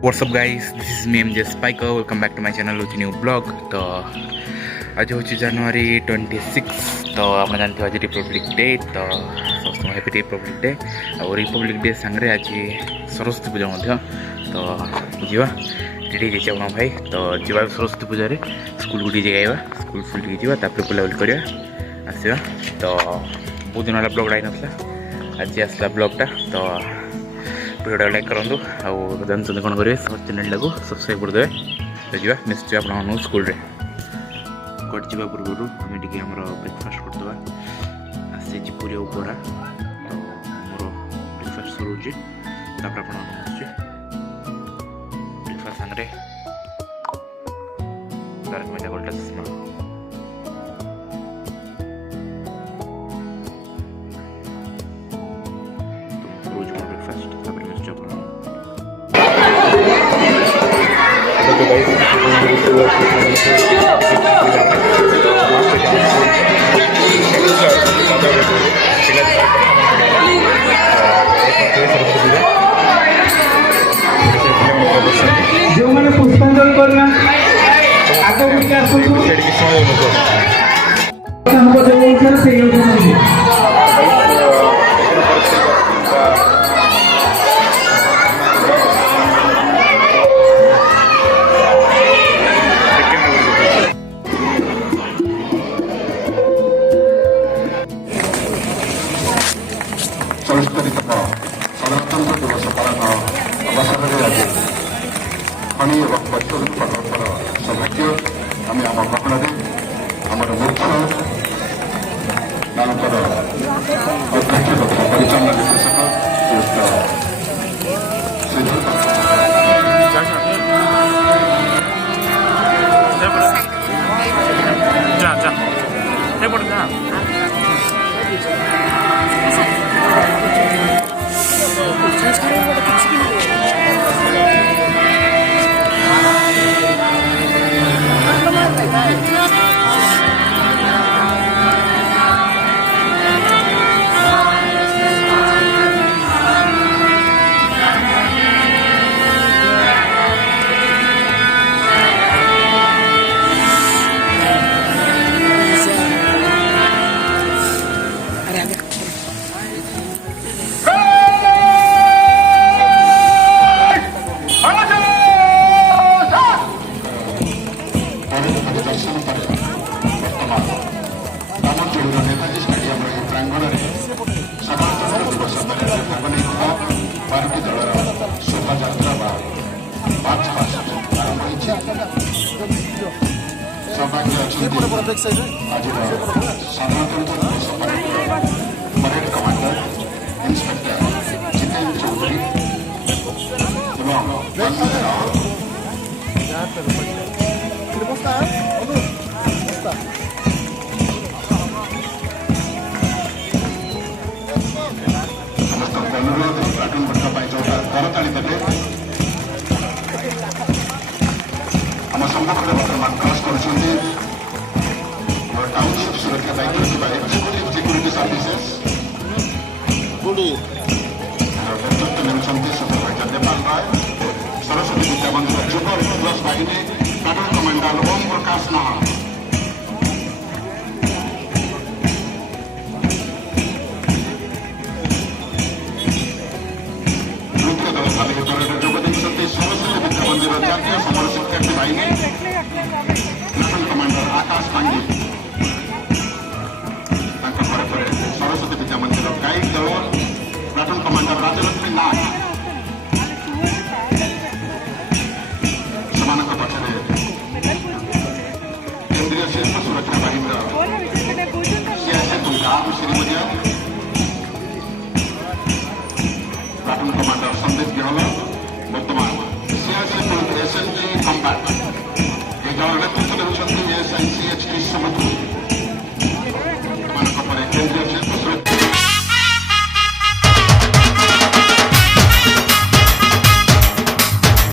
What's up guys, this is me MJ Spiker. Welcome back to my channel with new blog. तो आज हूँ जनवरी 26 तो आप जानते आज रिपब्लिक डे तो समस्त हैप्पी रिपब्लिक डे और रिपब्लिक डे सांगे आज सरस्वती पूजा तो जीवा रेडी जाइए अपना भाई तो जीवा सरस्वती पूजा स्कूल को टीजे गाइबा स्कूल फुल टीके जावा तापर बुलाबुली करवा आसवा तो बहुत दिन वाला ब्लॉग आई नथला आज आसला ब्लॉगटा तो वीडियो लाइक करूँ आउ जानते कौन करेंगे चैनल को सब्सक्राइब करदे तो जी मिसुचे आप स्कूल रे कट जा पूर्व आम टे ब्रेकफास्ट करदे आसी पूरी उपरा तो मोर ब्रेकफास्ट सरुचे ब्रेकफास्ट सांगे तारक मेहता का उल्टा चश्मा जो मैंने पुष्पांजलि करना आगे विचार हमको जो सर से गणतंत्र दिवस पालन अवसर आज खनि और पेट्रोल प्रकल्पर सौभाग्य आम आम गहन आमर मुख्य अध्यक्ष तथा परिचालना निर्देशक नेताजी स्टाडियम प्रांगण में साधारणतंत्र दिवस भाग नहीं बारटी दलर शोभा मार्च पास आरंभ सौभाग्य अच्छा आज साधारणतंत्र दिवस parade commander inspector Jitendra Chaudhary अनुरोध प्लाटून बढ़ा करताड़ी देते आम सम्मुखें बर्तमान क्रस कर टाउनशिप सुरक्षा दायित्व एक्जिक्यूटिव सिक्यूरीटी सर्विसेस नेतृत्व नेउछन्ति सुपरभाइजर नेपाल राय सरस्वती विद्या मंदिर जुब plus बाहिनी platoon commander Om Prakash नाहा सरस्वती विद्या मंदिर जातीय समर शिक्षार्थी बाहिनी प्लाटून कमांडर आकाश पांडे सरस्वती विद्या मंदिर गाइड दल प्लाटून कमांडर राजलक्ष्मी नाथ पक्षरे केंद्रीय शिल्प सुरक्षा बाहिनी सीआईसी तुमका श्रीमदिया प्लाटून कमांडर संदीप गहलोत वर्तमान सीआईसी एसएनजी कम्बैट ये दल नेतृत्व देउछन्ति एसआईसीएचटी समूह केंद्रीय